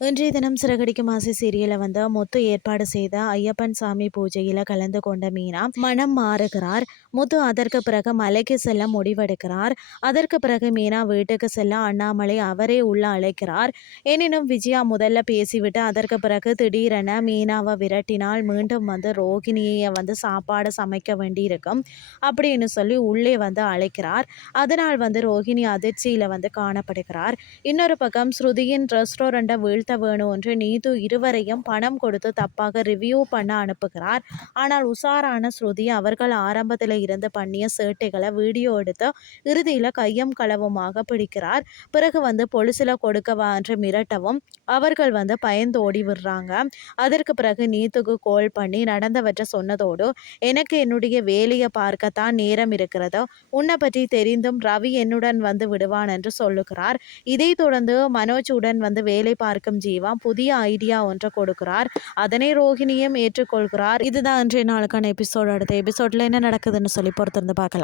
இன்றைய தினம் சிறகடிக்கும் ஆசை சீரியலை வந்து முத்து ஏற்பாடு செய்த ஐயப்பன் சாமி பூஜையில கலந்து கொண்ட மீனா மனம் மாறுகிறார். முத்து அதற்கு பிறகு மலைக்கு செல்ல முடிவெடுக்கிறார். அதற்கு பிறகு மீனா வீட்டுக்கு செல்ல அண்ணாமலை அவரே உள்ள அழைக்கிறார். எனினும் விஜயா முதல்ல பேசிவிட்டு அதற்கு பிறகு திடீரென மீனாவை விரட்டினால் மீண்டும் வந்து ரோகிணியை வந்து சாப்பாடு சமைக்க வேண்டியிருக்கும் அப்படின்னு சொல்லி உள்ளே வந்து அழைக்கிறார். அதனால் வந்து ரோகிணி அதிர்ச்சியில வந்து காணப்படுகிறார். இன்னொரு பக்கம் ஸ்ருதியின் ரெஸ்டாரண்ட்டை வீழ்த்த வேணும் என்று நீது இருவரையும் பணம் கொடுத்து தப்பாக ரிவ்யூ பண்ண அனுப்புகிறார். ஆனால் உஷாரான ஸ்ருதி அவர்கள் ஆரம்பத்தில் இருந்து பண்ணிய சேட்டைகளை வீடியோ எடுத்து இறுதியில் கையும் களவுமாக பிடிக்கிறார். பிறகு வந்து பொலிசில் கொடுக்கவா என்று மிரட்டவும் அவர்கள் வந்து பயந்து ஓடி விடுறாங்க. அதற்கு பிறகு நீத்துக்கு கோல் பண்ணி நடந்தவற்றை சொன்னதோடு எனக்கு என்னுடைய வேலையை பார்க்கத்தான் நேரம் இருக்கிறதோ. உன்னை பற்றி தெரிந்தும் ரவி என்னுடன் வந்து விடுவான் என்று சொல்லுகிறார். இதைத் தொடர்ந்து மனோஜுடன் வந்து வேலை பார்க்கும் ஜீவா புதிய ஐடியா ஒன்றை கொடுக்கிறார். அதனை ரோஹிணியும் ஏற்றுக்கொள்கிறார். இதுதான் இன்றைய நாளுக்கான எபிசோட். அடுத்த எபிசோட்ல என்ன நடக்குதுன்னு சொல்லி பொறுத்திருந்து பார்க்கலாம்.